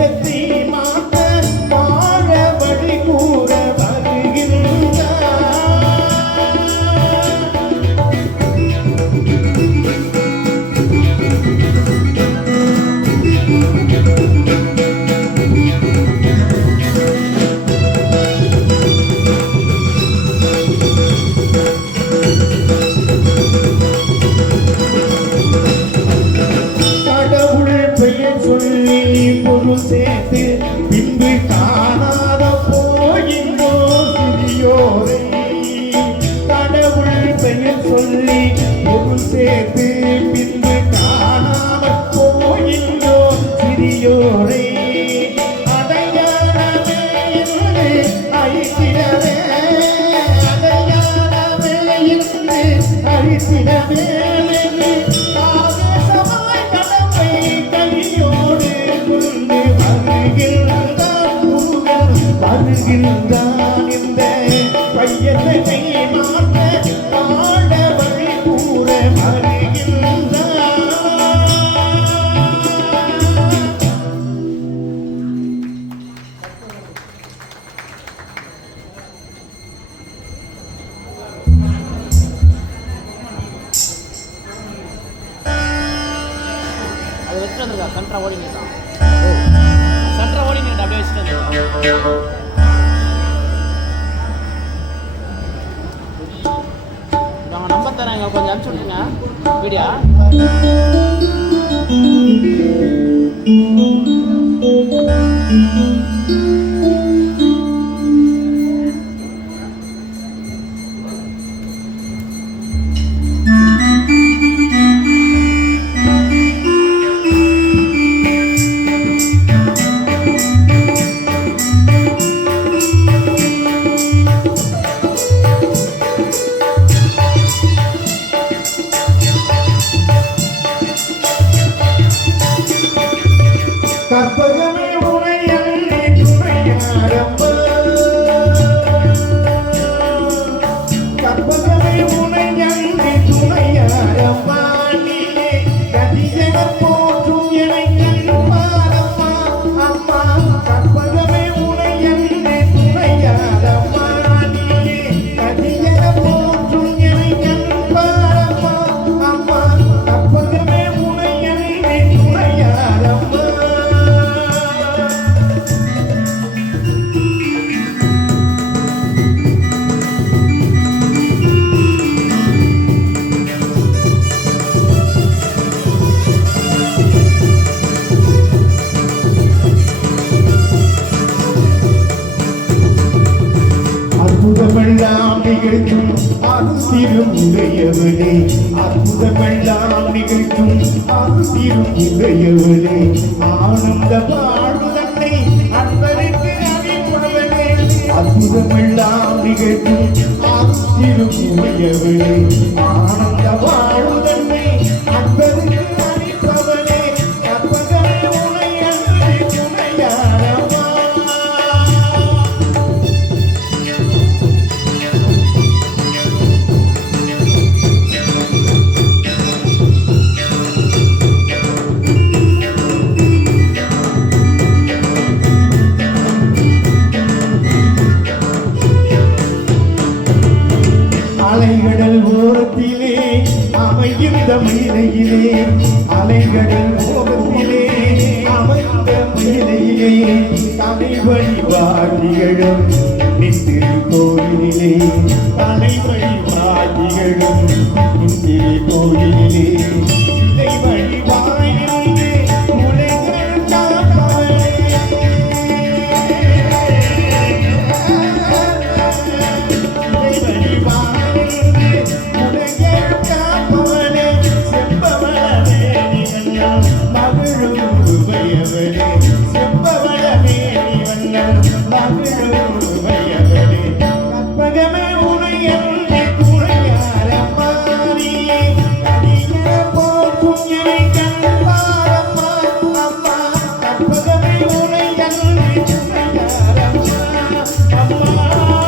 রেখে சேர்ந்து பின்பு காணாமல் போகின்றோம் சிறியோரை அடையாளமே அழித்திடவே அடையாளமே அதை வச்சுட்டு வந்துருக்கா. சென்டரா ஓடி நிற்கான் சென்டரா ஓடி நிற்க அப்படியே வச்சுட்டு போட்டு தராங்க கொஞ்சம் அனுப்பிச்சி விட்ருங்க வீடியா நிகழ்த்தும் அருந்திரும் அற்புதமெல்லாம் நிகழ்த்தும் அருந்திரும் உடையவனே ஆனந்த வாழ்வு அன்பருக்கு அளிப்பவனே அற்புதமெல்லாம் நிகழ்த்தும் அருந்திரும் உடையவனே ஆனந்த அமைந்த மயிலையிலே அலைகடல் ஓரத்திலே அமைந்த மயிலையிலே தனி வாடிகளும் Música